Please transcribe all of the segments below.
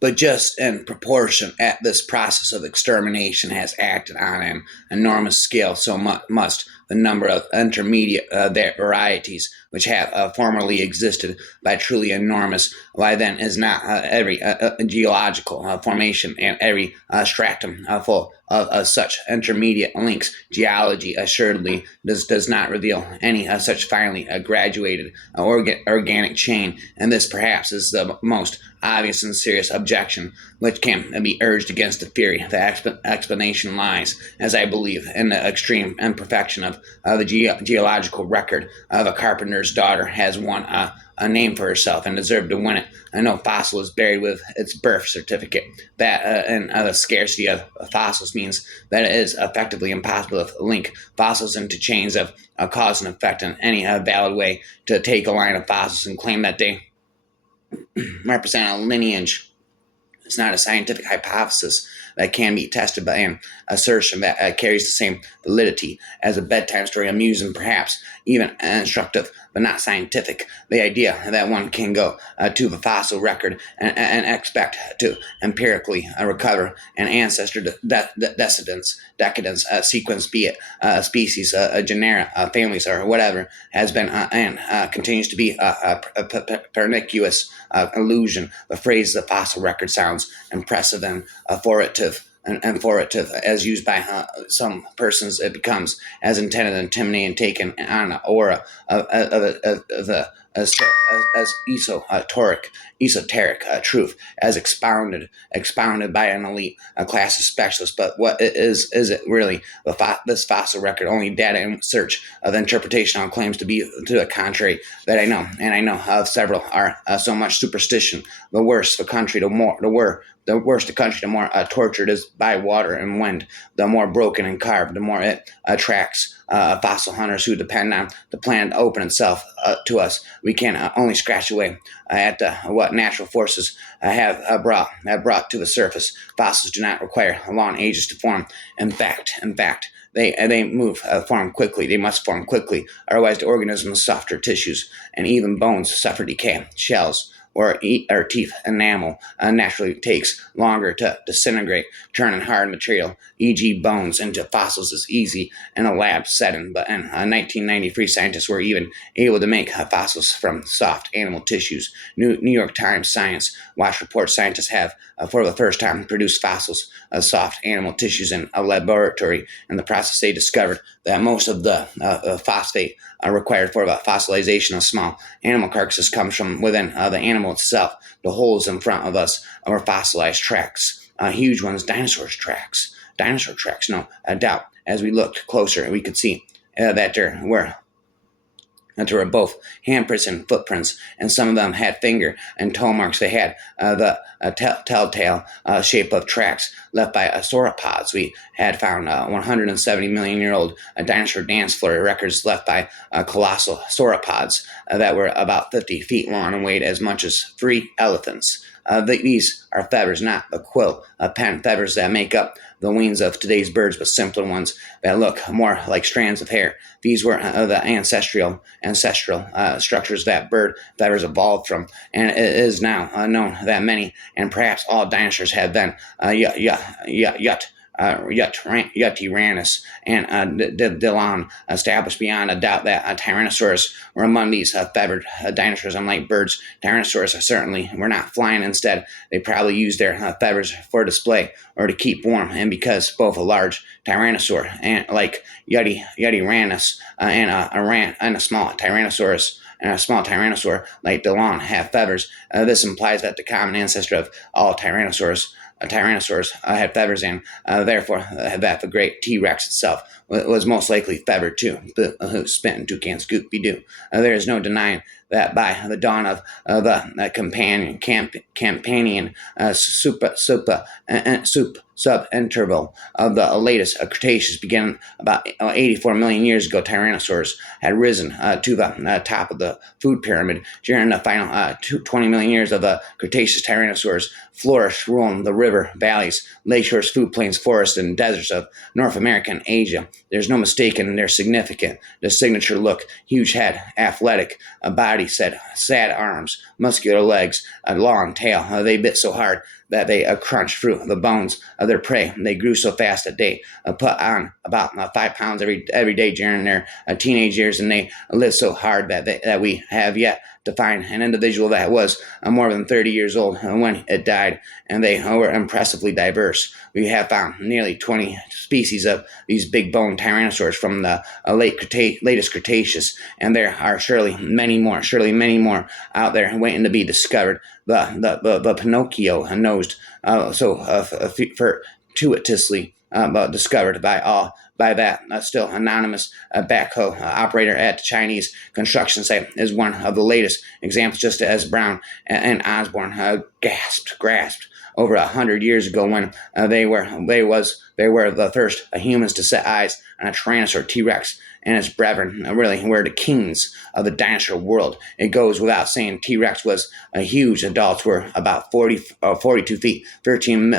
But just in proportion at this process of extermination has acted on an enormous scale, so must the number of intermediate varieties which have formerly existed by truly enormous. Why then is not every geological formation and every stratum full of such intermediate links? Geology assuredly does not reveal any such finely graduated organic chain, and this perhaps is the most obvious and serious objection which can be urged against the theory. The explanation lies, as I believe, in the extreme imperfection of the geological record of a carpenter's daughter has won a name for herself and deserved to win it. No fossil is buried with its birth certificate. That and the scarcity of fossils means that it is effectively impossible to link fossils into chains of cause and effect in any valid way. To take a line of fossils and claim that they represent a lineage is not a scientific hypothesis that can be tested by an assertion that carries the same validity as a bedtime story, amusing, perhaps even instructive, but not scientific. The idea that one can go to the fossil record and expect to empirically recover an ancestor decadence sequence, be it species, genera, families, or whatever, has been and continues to be a pernicious illusion. The phrase "the fossil record" sounds impressive and authoritative. And for it to, as used by some persons, it becomes as intended, intimidating, taken on an aura of the as esoteric truth, as expounded by an elite class of specialists. But what is it really? This fossil record only data in search of interpretation on claims to be to the contrary that I know, and I know of several are so much superstition. The worse the country, the worse the country, the more tortured is by water and wind, the more broken and carved, the more it attracts fossil hunters who depend on the planet to open itself to us. We can only scratch away at what natural forces have brought to the surface. Fossils do not require long ages to form. In fact, they form quickly. They must form quickly, otherwise the organism's softer tissues and even bones suffer decay. Shells or teeth enamel naturally takes longer to disintegrate, turning hard material, e.g. bones, into fossils is easy in a lab setting. But in 1993, scientists were even able to make fossils from soft animal tissues. New York Times Science Watch reports scientists have, for the first time, produced fossils of soft animal tissues in a laboratory. In the process, they discovered that most of the phosphate required for the fossilization of small animal carcasses comes from within the animal itself. The holes in front of us are fossilized tracks, huge ones, dinosaur tracks, no doubt. As we looked closer, we could see that there were both handprints and footprints, and some of them had finger and toe marks. They had the telltale shape of tracks left by sauropods. We had found 170 million year old dinosaur dance floor records left by colossal sauropods that were about 50 feet long and weighed as much as 3 elephants. These are feathers, not the quill pen feathers that make up the wings of today's birds, but simpler ones that look more like strands of hair. These were the ancestral structures that bird feathers evolved from, and it is now known that many and perhaps all dinosaurs have been Yutyrannus and Dillon established beyond a doubt that Tyrannosaurus were among these feathered dinosaurs. Unlike birds, Tyrannosaurus certainly were not flying. Instead, they probably used their feathers for display or to keep warm. And because both a large Tyrannosaur and like Yutyrannus and a small Tyrannosaur like Dillon have feathers, this implies that the common ancestor of all Tyrannosaurs had feathers, and therefore that the great T-Rex itself was most likely feathered too. Spin toucan Scooby Doo. There is no denying that by the dawn of the companion sub-interval of the latest Cretaceous, beginning about 84 million years ago, Tyrannosaurus had risen to the top of the food pyramid. During the final 20 million years of the Cretaceous, Tyrannosaurs flourished, ruling the river valleys, lakeshores, food plains, forests, and deserts of North America and Asia. There's no mistaking their significant. The signature look: huge head, athletic body, sad arms, muscular legs, a long tail. They bit so hard that they crunched through the bones of their prey. They grew so fast that they put on about 5 pounds every day during their teenage years, and they lived so hard that we have yet to find an individual that was more than 30 years old when it died, and they were impressively diverse. We have found nearly 20 species of these big bone tyrannosaurs from the latest Cretaceous, and there are surely many more out there waiting to be discovered. The Pinocchio-nosed, fortuitously discovered by that still anonymous backhoe operator at the Chinese construction site is one of the latest examples, just as Brown and Osborne grasped over 100 years ago when they were the first humans to set eyes on a Tyrannosaur T-Rex and its brethren. Really were the kings of the dinosaur world. It goes without saying T-Rex was a huge. Adults were about 42 feet, 13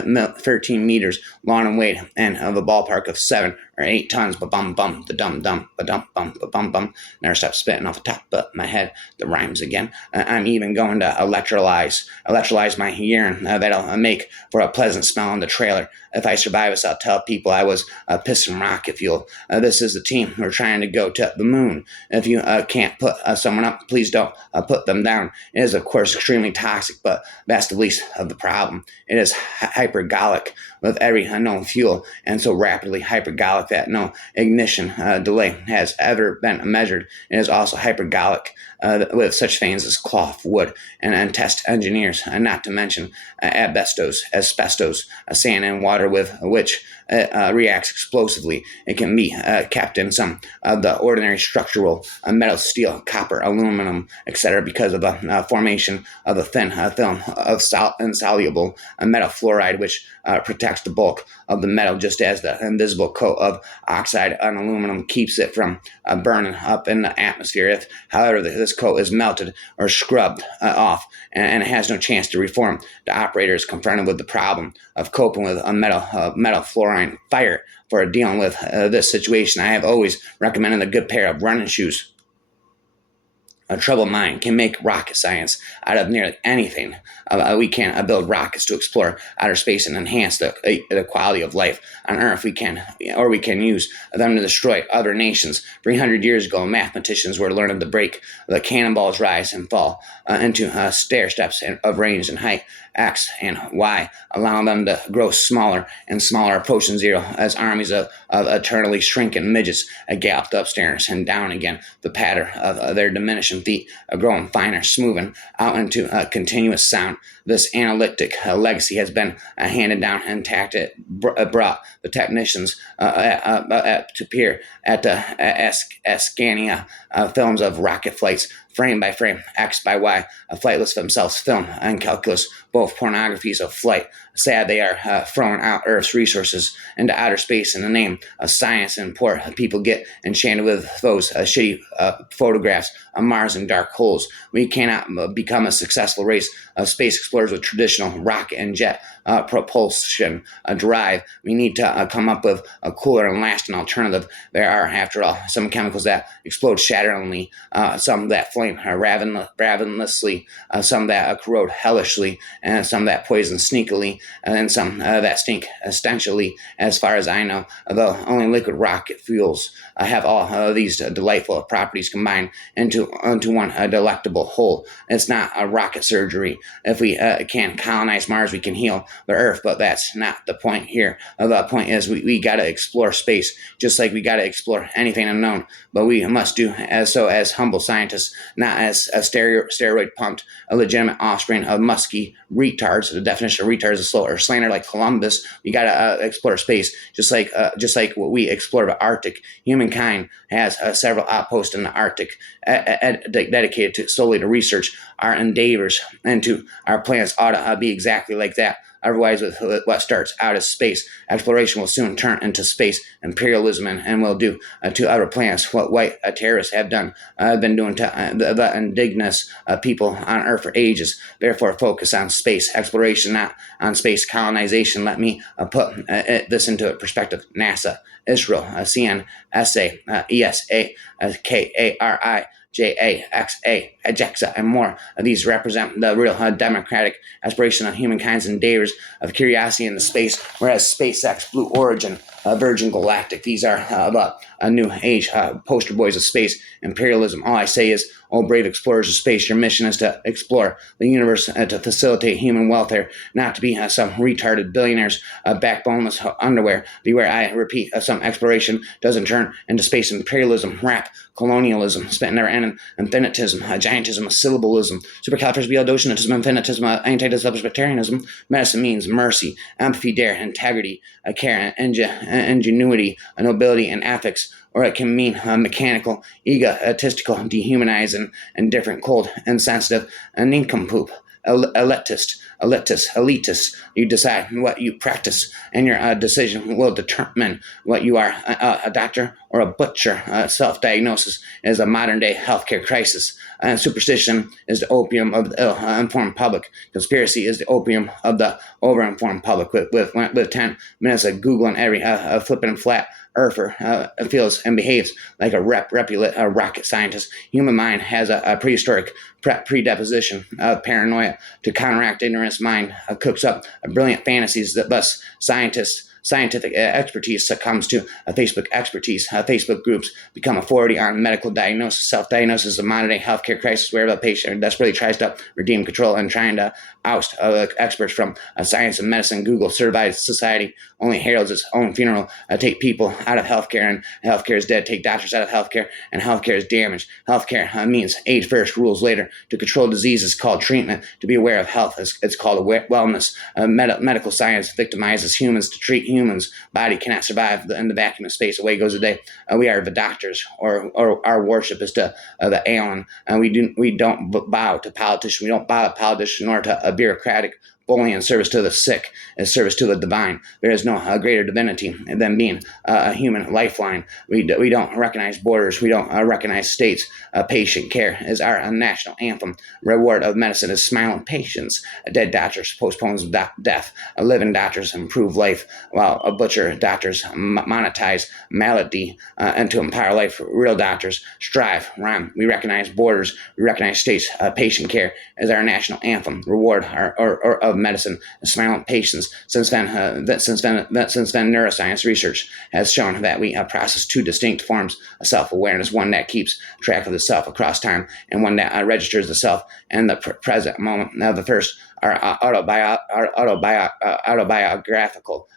meters long and weight, and of a ballpark of 7 or 8 tons. Ba-bum bum, the dum dum, ba-dum bum, ba-bum bum. Never stop spitting off the top of my head. The rhymes again. I'm even going to electrolyze my urine. That'll make for a pleasant smell in the trailer. If I survive this, I'll tell people I was pissing rocket fuel. This is the team. We're trying to go to the moon. If you can't put someone up, please don't put them down. It is, of course, extremely toxic, but that's the least of the problem. It is hypergolic with every unknown fuel, and so rapidly hypergolic that no ignition delay has ever been measured. It is also hypergolic with such things as cloth, wood, and test engineers, not to mention asbestos, sand and water with which reacts explosively. It can be kept in some of the ordinary structural metal, steel, copper, aluminum, etc. because of the formation of a thin film of insoluble metal fluoride, which protects the bulk of the metal, just as the invisible coat of oxide on aluminum keeps it from burning up in the atmosphere. If, however, this coat is melted or scrubbed off and it has no chance to reform, the operator is confronted with the problem of coping with a metal fluorine fire. For dealing with this situation, I have always recommended a good pair of running shoes. A troubled mind can make rocket science out of nearly anything. We can build rockets to explore outer space and enhance the quality of life on Earth. We can use them to destroy other nations. 300 years ago, mathematicians were learning to break the cannonball's rise and fall into stair steps of range and height, X and Y, allowing them to grow smaller and smaller, approaching zero as armies of eternally shrinking midgets galloped upstairs and down again. The pattern of their diminishing feet growing finer, smoothing out into continuous sound. This analytic legacy has been handed down intact. It brought the technicians to peer at the Scania films of rocket flights, frame by frame, X by Y, flightless themselves, film and calculus, both pornographies of flight. Sad they are throwing out Earth's resources into outer space in the name of science, and poor people get enchanted with those shitty photographs of Mars and dark holes. We cannot become a successful race of space explorers with traditional rocket and jet propulsion drive. We need to come up with a cooler and lasting alternative. There are, after all, some chemicals that explode shatteringly, some that flame ravenously, some that corrode hellishly, and some that poison sneakily, and then some that stink stenchily. As far as I know, though only liquid rocket fuels have all of these delightful properties combined into one delectable whole. It's not a rocket surgery. If we can colonize Mars, we can heal the Earth, but that's not the point here. The point is we got to explore space, just like we got to explore anything unknown, but we must do as humble scientists, not as a steroid pumped, a legitimate offspring of musky retards. The definition of retard is a slow or slander like Columbus. We got to explore space, just like what we explore the Arctic. Humankind has several outposts in the Arctic dedicated solely to research. Our endeavors into our planets ought to be exactly like that. Otherwise, with what starts out as space exploration will soon turn into space imperialism and will do to other planets what white terrorists have been doing to the indigenous people on Earth for ages. Therefore, focus on space exploration, not on space colonization. Let me put this into perspective. NASA, Israel, CNSA, ESA, KARI, JAXA, ajexa, and more. These represent the real democratic aspiration of humankind's endeavors of curiosity in the space, whereas SpaceX, Blue Origin, Virgin Galactic, these are about a new age poster boys of space imperialism. All I say is, oh, brave explorers of space, your mission is to explore the universe to facilitate human welfare, not to be some retarded billionaires' backboneless underwear. Beware, I repeat, some exploration doesn't turn into space imperialism, rap, colonialism, spent never ending, infinitism, giantism, syllabalism, supercalifragilisticexpialidocious, infinitism, anti-disruptivitarianism. Medicine means mercy, empathy, dare, integrity, care, ingenuity, nobility, and ethics. Or it can mean mechanical, egotistical, dehumanizing, indifferent, cold, insensitive, and nincompoop, elitist. You decide what you practice, and your decision will determine what you are, a doctor or a butcher. Self-diagnosis is a modern-day healthcare crisis. Superstition is the opium of the ill-informed public. Conspiracy is the opium of the over-informed public. With 10 minutes of Googling every flipping flat earther feels and behaves like a rocket scientist. Human mind has a prehistoric predisposition of paranoia to counteract ignorance. Mind cooks up brilliant fantasies that thus scientific expertise succumbs to Facebook expertise. Facebook groups become authority on medical diagnosis. Self-diagnosis is a modern-day healthcare crisis where the patient desperately tries to redeem control and trying to oust experts from science and medicine. Google certified society only heralds its own funeral. Take people out of healthcare, and healthcare is dead. Take doctors out of healthcare, and healthcare is damaged. Healthcare means age first, rules later. To control disease is called treatment. To be aware of health it's called wellness. Medical science victimizes humans to treat humans. Body cannot survive in the vacuum of space. Away goes a day. We are the doctors, or our worship is to the aeon. We don't bow to politicians. We don't bow to politicians nor to a bureaucratic bullying in service to the sick, is service to the divine. There is no greater divinity than being a human lifeline. We don't recognize borders. We don't recognize states. Patient care is our national anthem. Reward of medicine is smiling patience. Dead doctors postpones death. Living doctors improve life, while butcher doctors monetize malady and empower life. Real doctors strive, rhyme. We recognize borders. We recognize states. Patient care is our national anthem. Reward of medicine, smiling patients. Since then, neuroscience research has shown that we process two distinct forms of self-awareness: one that keeps track of the self across time, and one that registers the self in the present moment. Now, the first are autobiographical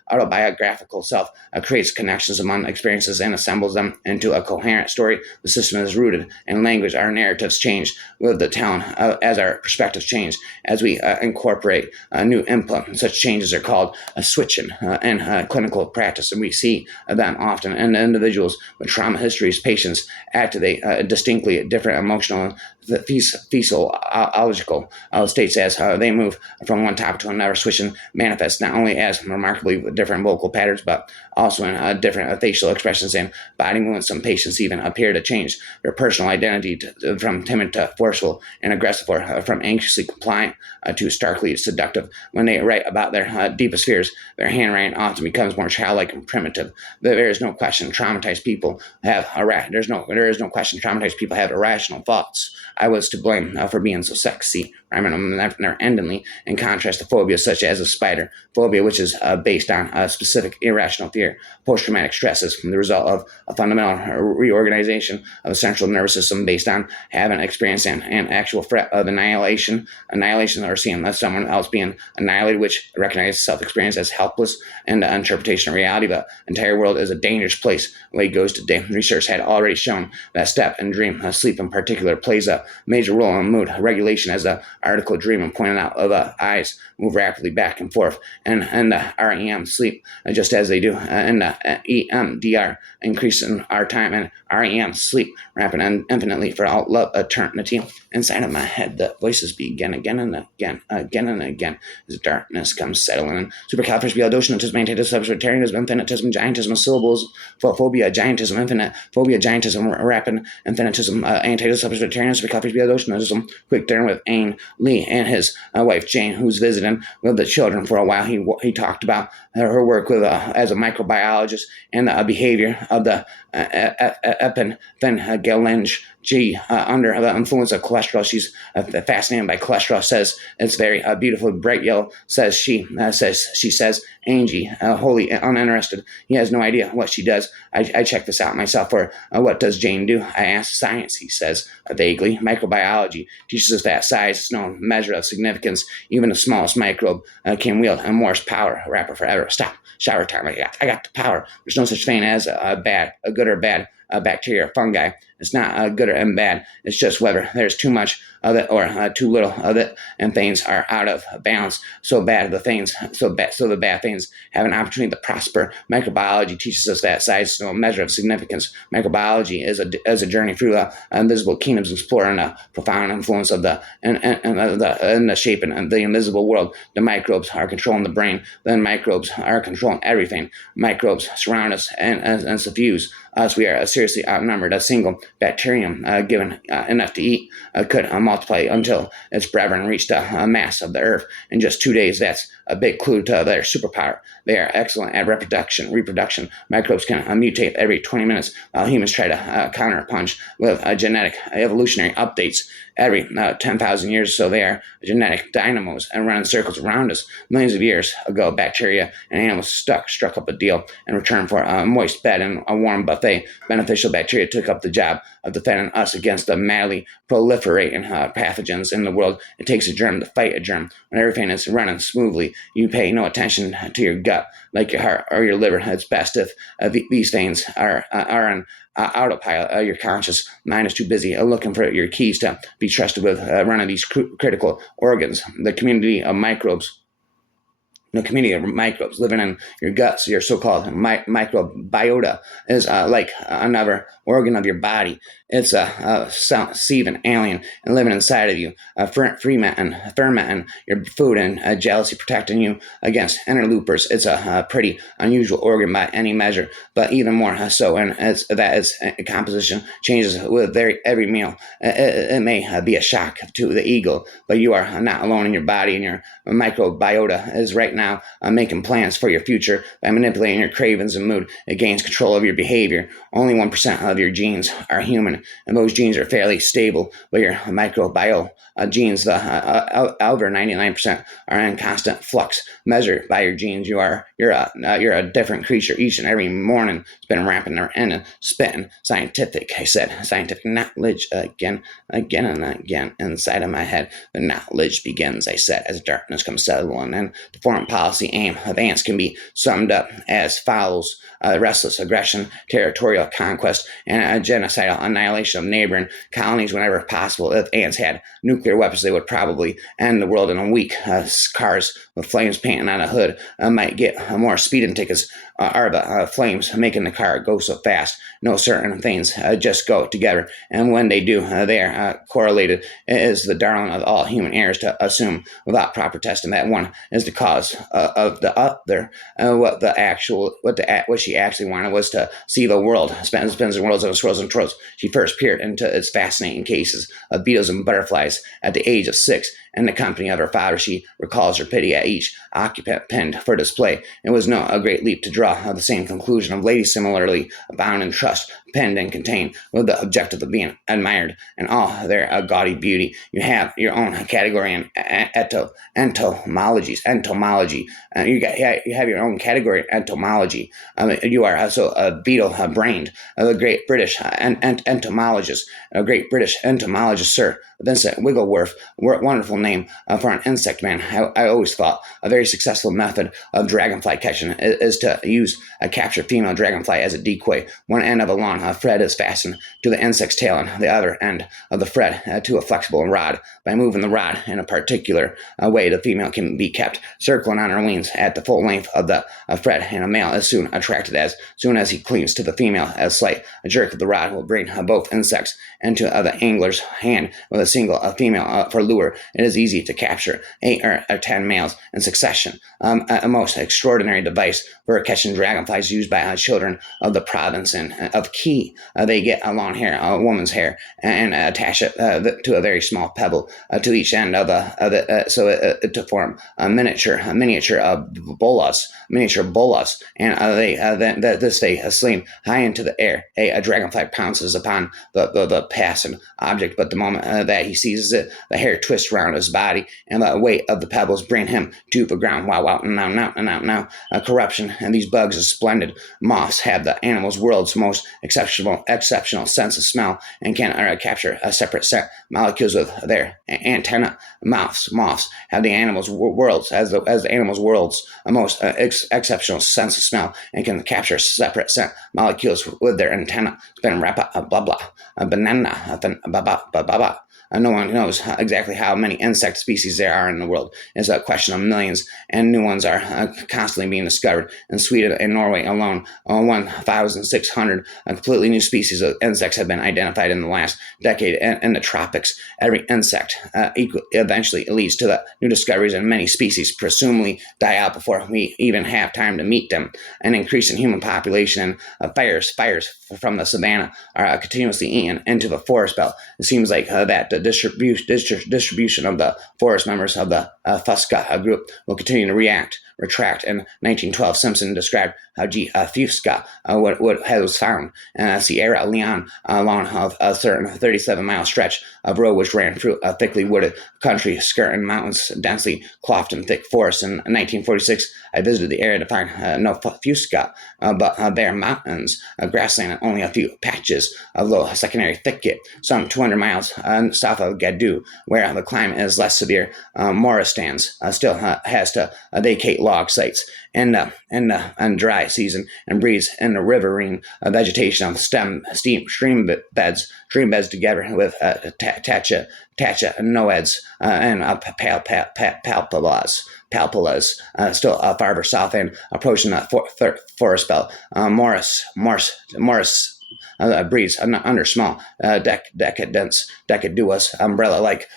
self creates connections among experiences and assembles them into a coherent story. The system is rooted in language. Our narratives change with the tone as our perspectives change. As we incorporate a new input, such changes are called switching in clinical practice, and we see them often in individuals with trauma histories. Patients activate distinctly different emotional physiological states as they move from one topic to another. Switching manifests not only as remarkably different vocal patterns, but also in different facial expressions and body movements. Some patients even appear to change their personal identity from timid to forceful and aggressive, or from anxiously compliant to starkly seductive. When they write about their deepest fears, their handwriting often becomes more childlike and primitive. There is no question traumatized people have irrational thoughts. I was to blame for being so sexy, rhyming never endingly, in contrast to phobias such as a spider phobia, which is based on a specific irrational fear. Post-traumatic stress is the result of a fundamental reorganization of the central nervous system based on having experienced an actual threat of annihilation, or seeing someone else being annihilated, which recognizes self-experience as helpless and the interpretation of reality. The entire world is a dangerous place. Away goes to day. Research had already shown that step and dream, sleep in particular, plays a major role in mood regulation, as the article Dream pointed out. The eyes move rapidly back and forth and the REM sleep, just as they do in the EMDR, increasing our time and REM sleep rapid and infinitely for all love eternity. Inside of my head, the voices begin again and again, as darkness comes settling in. Supercalifragilisticexpialidocious, anti-disruptivitarianism, infinitism, giantism, syllables, phobia, giantism, infinite, phobia, giantism, rapid, infinitism, anti-disruptivitarianism, supercalifragilisticexpialidocious. Quick turn with Ain Lee and his wife Jane, who's visiting with the children for a while. He talked about her work with as a microbiologist and the behavior of the epiphyngellenge She, under the influence of cholesterol, she's fascinated by cholesterol. Says it's very beautiful, bright yellow. Says Angie, wholly uninterested. He has no idea what she does. I checked this out myself. For what does Jane do? I asked science. He says vaguely. Microbiology teaches us that size is no measure of significance. Even the smallest microbe can wield a Morse power rapper forever. Stop. Shower time. I got the power. There's no such thing as a good or bad bacteria or fungi. It's not good and bad. It's just whether there's too much of it or too little of it, and things are out of balance. So the bad things have an opportunity to prosper. Microbiology teaches us that size is no measure of significance. Microbiology is a journey through invisible kingdoms, exploring the profound influence of the shape and the invisible world. The microbes are controlling the brain. Then microbes are controlling everything. Microbes surround us and suffuse us. We are seriously outnumbered. A single bacterium given enough to eat could multiply until its brethren reached a mass of the earth in just 2 days. That's a big clue to their superpower. They are excellent at reproduction. Microbes can mutate every 20 minutes, while humans try to counterpunch with genetic evolutionary updates every 10,000 years or so. They are genetic dynamos and run in circles around us. Millions of years ago, bacteria and animals struck up a deal in return for a moist bed and a warm buffet. Beneficial bacteria took up the job of defending us against the madly proliferating pathogens in the world. It takes a germ to fight a germ. When everything is running smoothly, you pay no attention to your gut, like your heart or your liver. It's best if these things are on autopilot. Your conscious mind is too busy looking for your keys to be trusted with running these critical organs. The community of microbes living in your guts, your so-called microbiota, is like another organ of your body. It's a seething alien and living inside of you, fermenting your food and jealousy, protecting you against interlopers. It's a pretty unusual organ by any measure, but even more so, and its composition changes with every meal. It may be a shock to the ego, but you are not alone in your body, and your microbiota is right now making plans for your future by manipulating your cravings and mood. It gains control of your behavior. Only 1% of your genes are human, and those genes are fairly stable, but your microbiome genes, the over 99%, are in constant flux. Measured by your genes, you're a different creature each and every morning. It's been rapping their end and spitting scientific knowledge again and again inside of my head. The knowledge begins, I said, as darkness comes settling in. The foreign policy aim of ants can be summed up as follows: restless aggression, territorial conquest, and a genocidal annihilation of neighboring colonies whenever possible. If ants had nuclear weapons, they would probably end the world in a week. Cars with flames painting on a hood might get more speeding tickets. Are the flames making the car go so fast? No, certain things just go together, and when they do, they are correlated. It is the darling of all human errors to assume, without proper testing, that one is the cause of the other. What she actually wanted was to see the world spins and whirls and swirls and twirls. She first peered into its fascinating cases of beetles and butterflies at the age of 6. In the company of her father, she recalls her pity at each occupant pinned for display. It was no a great leap to draw the same conclusion of ladies similarly bound in trust, pinned and contained, with the objective of being admired in all their gaudy beauty. You have your own category in entomology. You have your own category in entomology. You are also a beetle-brained, the great British entomologist, Sir Vincent Wigglesworth. Wonderful name for an insect man. I always thought a very successful method of dragonfly catching is to use a captured female dragonfly as a decoy. One end of a long thread is fastened to the insect's tail, and the other end of the thread to a flexible rod. By moving the rod in a particular way, the female can be kept circling on her wings at the full length of the thread, and a male is soon attracted. As soon as he clings to the female, a slight jerk of the rod will bring both insects into the angler's hand. With a single female for lure, it is easy to capture 8 or 10 males in succession. A most extraordinary device for catching dragonflies used by children of the province of Kiev. tea. They get a long hair, a woman's hair, and attach it to a very small pebble to each end of to form a miniature bolas, and this they sling high into the air. A dragonfly pounces upon the passing object, but the moment that he seizes it, the hair twists around his body, and the weight of the pebbles bring him to the ground. Wow, now. Corruption, and these bugs are splendid. Moths have the animal's world's most exceptional sense of smell and can capture separate scent molecules with their antenna. Moths have the animal's world's most exceptional sense of smell and can capture separate scent molecules with their antenna. Blah blah, banana, blah. No one knows exactly how many insect species there are in the world. It's a question of millions, and new ones are constantly being discovered. In Sweden and Norway alone, 1,600 completely new species of insects have been identified in the last decade. In the tropics, every insect eventually leads to the new discoveries, and many species presumably die out before we even have time to meet them. An increase in human population and fires from the savanna are continuously eaten into the forest belt. It seems like that the distribution of the forest members of the Fusca group will continue to retract. In 1912, Simpson described how G. Fusca was found in Sierra Leone along a certain 37-mile stretch of road which ran through a thickly wooded country, skirting mountains densely clothed in thick forests. In 1946, I visited the area to find no Fusca, but bare mountains, grassland, and only a few patches of low secondary thicket. Some 200 miles south of Gadu, where the climate is less severe, Moristans still has to vacate log sites in dry season and breeds in the riverine vegetation of stream beds together with tacha noeds and palpullas, still farther south and approaching the forest belt. Morris breeds under small deciduous umbrella-like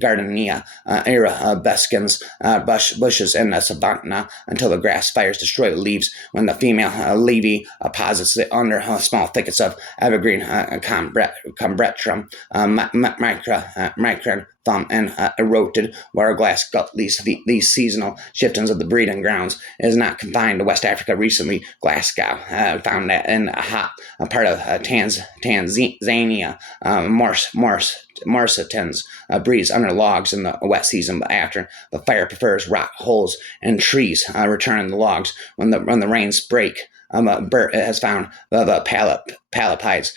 gardenia era beskins bushes in the savanna until the grass fires destroy the leaves. When the female levy posits under small thickets of evergreen combretrum, micron thumb, and eroded waterglass gut leaves. These seasonal shiftings of the breeding grounds is not confined to West Africa. Recently, Glasgow found that in a part of Tanzania, Marsitans breeds under logs in the wet season, but after the fire prefers rock holes and trees, returning the logs when the rains break. Burt has found the pallipides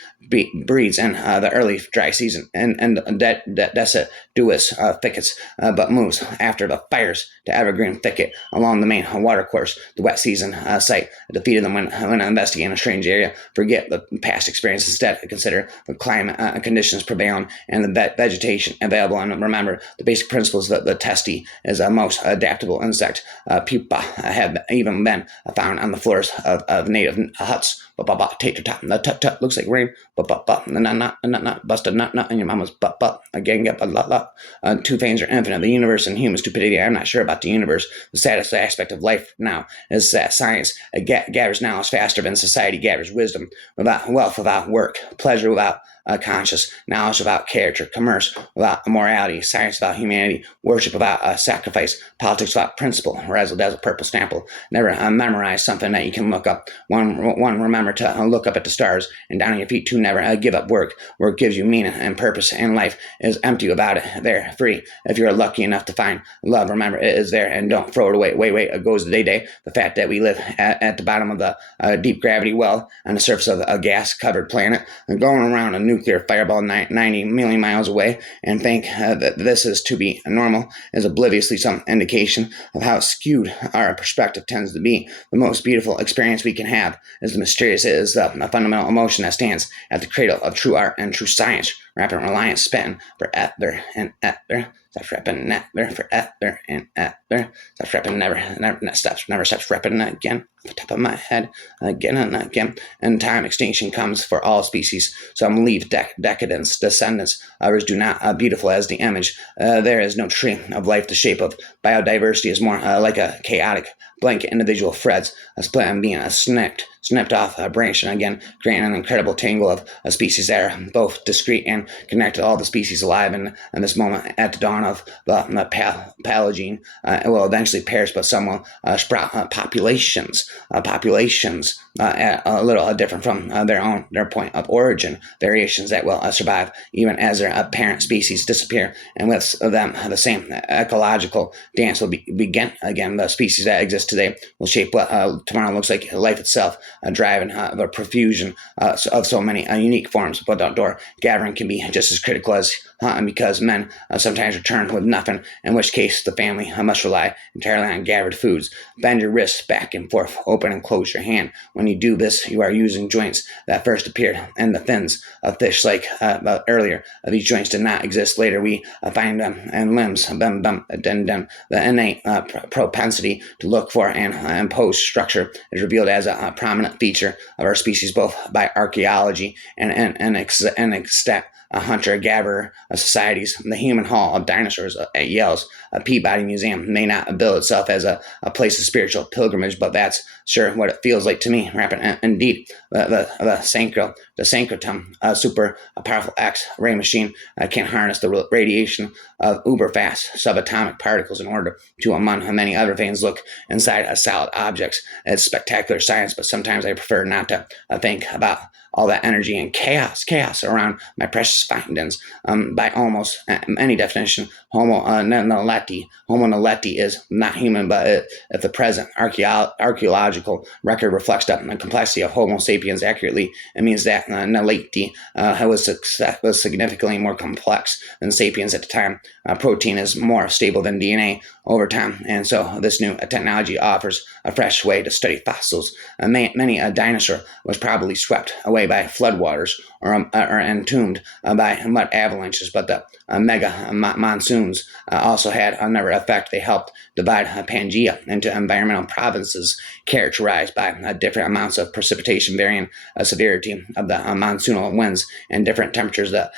breeds in the early dry season and deciduous thickets, but moves after the fires to evergreen thicket along the main watercourse. The wet season site defeated them when investigating a strange area. Forget the past experience. Instead, consider the climate conditions prevailing and the vegetation available, and remember the basic principles that the testy is a most adaptable insect. Pupa have even been found on the floors of native huts. Tater looks like rain. Not busted nut in your mama's butt. Again, get two things are infinite: the universe and human stupidity. I'm not sure about the universe. The saddest aspect of life now is that science gathers knowledge faster than society gathers wisdom. Without wealth, without work, pleasure without conscious, knowledge without character, commerce without morality, science without humanity, worship without sacrifice, politics without principle, razzle dazzle, purple snapple. Never memorize something that you can look up. One, remember to look up at the stars, and down on your feet. Two, never give up work. Work gives you meaning and purpose, and life is empty without it. There, free. If you're lucky enough to find love, remember it is there, and don't throw it away. Wait, it goes the day. The fact that we live at the bottom of the deep gravity well on the surface of a gas-covered planet, and going around a nuclear fireball 90 million miles away, and think that this is to be normal is obliviously some indication of how skewed our perspective tends to be. The most beautiful experience we can have is the mysterious, is the fundamental emotion that stands at the cradle of true art and true science. Rapid reliance spent for ether and ether. Stop rapping ether for ether and ether. stops repping, never stops repping again. Off the top of my head, again and again. And time extinction comes for all species. Some leave decadence, descendants. Others do not. Beautiful as the image. There is no tree of life. The shape of biodiversity is more like a chaotic blanket individual threads, a split and being snipped off a branch, and again creating an incredible tangle of species that are both discrete and connected. All the species alive in this moment at the dawn of the Paleogene will eventually perish, but some will sprout populations at a little different from their point of origin, variations that will survive even as their parent species disappear, and with them the same ecological dance will begin again. The species that exist today will shape what tomorrow looks like life itself, driving the profusion of so many unique forms. But outdoor gathering can be just as critical as hunting, because men sometimes return with nothing, in which case the family must rely entirely on gathered foods. Bend your wrists back and forth, open and close your hand. When you do this, you are using joints that first appeared in the fins of fish, like earlier. These joints did not exist later. We find them in limbs, the innate propensity to look for and impose structure is revealed as a prominent feature of our species, both by archaeology and extent. Hunter-gatherer societies. The Human Hall of Dinosaurs at Yale's Peabody Museum may not bill itself as a place of spiritual pilgrimage, but that's sure what it feels like to me. Indeed, the synchrotron, a super powerful X-ray machine, can harness the radiation of uber-fast subatomic particles in order to, among many other things, look inside solid objects. It's spectacular science, but sometimes I prefer not to think about all that energy and chaos around my precious findings. By almost any definition, Homo naledi is not human, but if the present archaeological record reflects the complexity of Homo sapiens accurately, it means that naledi was significantly more complex than sapiens at the time. Protein is more stable than DNA over time, and so this new technology offers a fresh way to study fossils. Many a dinosaur was probably swept away by floodwaters or entombed by mud avalanches, but the mega monsoons also had another effect. They helped divide Pangaea into environmental provinces characterized by different amounts of precipitation, varying severity of the monsoonal winds, and different temperatures. The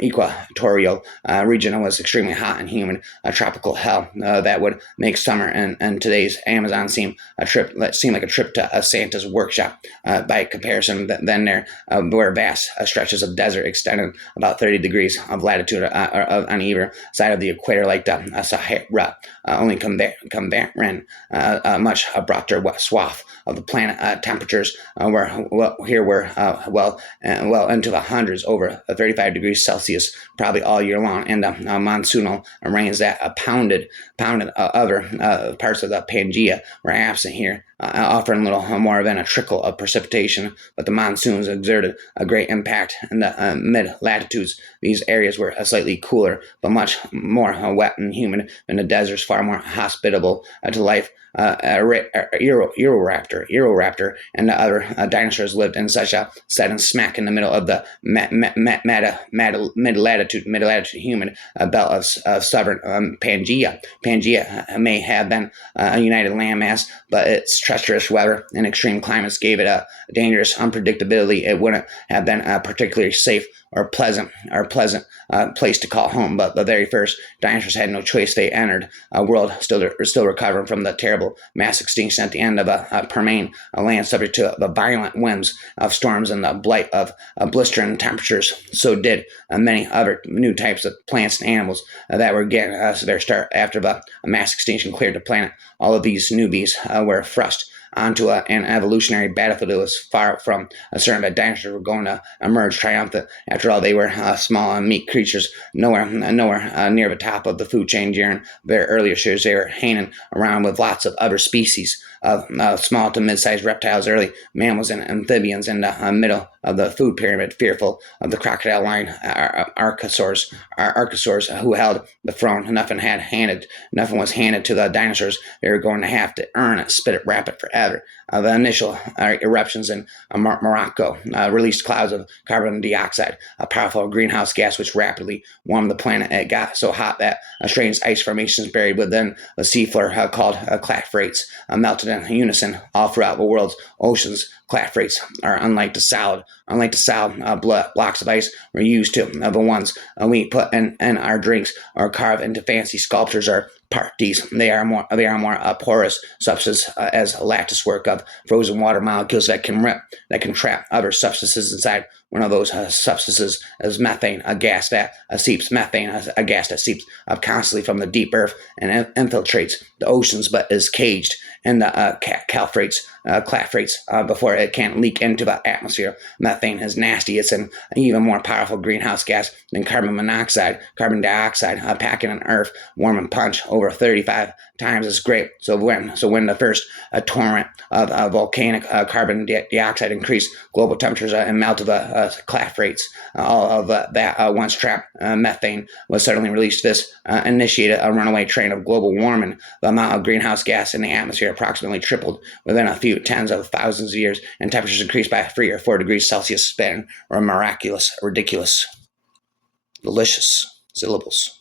equatorial region was extremely hot and humid, a tropical hell that would make summer and today's Amazon seem like a trip to Santa's workshop. By comparison, then there were vast stretches of desert extending about 30 degrees of latitude on either side of the equator, like the Sahara, only comparing a much broader swath of the planet. Temperatures were well into the hundreds, over 35 degrees Celsius, probably all year long, and the monsoonal rains that pounded other parts of the Pangaea were absent here, offering little more than a trickle of precipitation. But the monsoons exerted a great impact in the mid-latitudes. These areas were slightly cooler, but much more wet and humid than the deserts, far more hospitable to life. Euroraptor, and the other dinosaurs lived in such a setting smack in the middle of the mid-latitude humid belt of southern Pangaea. Pangaea may have been a united landmass, but its treacherous weather and extreme climates gave it a dangerous unpredictability. It wouldn't have been particularly safe or pleasant place to call home. But the very first dinosaurs had no choice. They entered a world still recovering from the terrible mass extinction at the end of a Permian, a land subject to the violent winds of storms and the blight of blistering temperatures. So did many other new types of plants and animals that were getting their start after the mass extinction cleared the planet. All of these newbies were thrust onto an evolutionary battlefield. It was far from certain that dinosaurs were going to emerge triumphant. After all, they were small and meek creatures, nowhere near the top of the food chain. During their earlier years, they were hanging around with lots of other species of small to mid-sized reptiles, early mammals, and amphibians in the middle of the food pyramid, fearful of the crocodile line archosaurs who held the throne. Nothing was handed to the dinosaurs. They were going to have to earn it, spit it, wrap it forever. ever. The initial eruptions in Morocco released clouds of carbon dioxide, a powerful greenhouse gas which rapidly warmed the planet. It got so hot that strange ice formations buried within the seafloor called clathrates melted in unison all throughout the world's oceans. Clathrates are unlike the solid blocks of ice we're used to. The ones we put in our drinks or carve into fancy sculptures or parties. They are more porous substances as lattice work of frozen water molecules that can trap other substances inside. One of those substances is methane, a gas that seeps up constantly from the deep earth and infiltrates the oceans, but is caged in the clathrates before it can leak into the atmosphere. Methane is nasty. It's an even more powerful greenhouse gas than carbon dioxide, packing an earth warm and punch over 35 times as great. So when the first torrent of volcanic carbon dioxide increased global temperatures and melted the clathrates, all of that once trapped methane was suddenly released. This initiated a runaway train of global warming. The amount of greenhouse gas in the atmosphere approximately tripled within a few tens of thousands of years, and temperatures increased by 3 or 4 degrees Celsius span, or miraculous, ridiculous, delicious syllables.